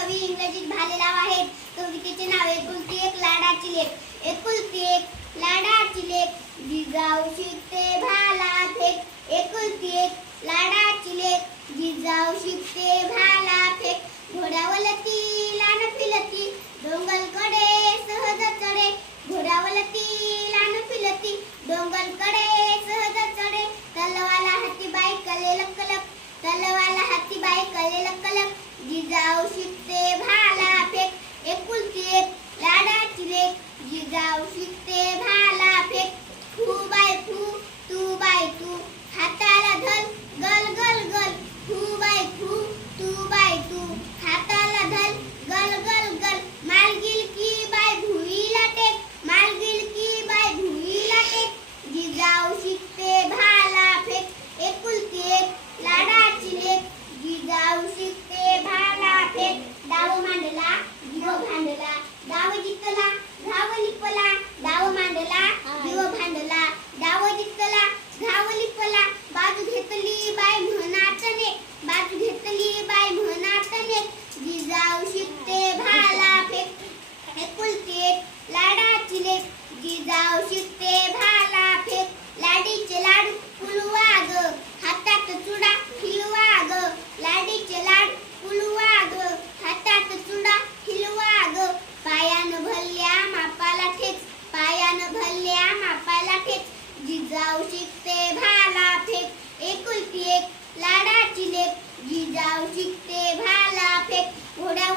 कवी इंग्रजीत भालेराव आहेत. कवितेचे नाव एकुलती एक लाडाची लेख. एक कुलती एक लाडाची लेख. जिजाऊ शिकते भाला फेक. एक कुलती एक लाडाची लेख. जिजाऊ शिकते भाला फेक. घोडावलती लान फिलती. डोंगरकडे सहज चढे. घोडावलती लान फिलती. डोंगरकडे सहज चढे. तलवाला हाती बाई कलेलक कलक तलवाला हाती बाई कलेलक कलक जिजाऊ Dowsy जिजाऊची ते भाला फेक. एकुलती एक लाडाची लेक. जिजाऊ शिकते भाला फेक. घोड्या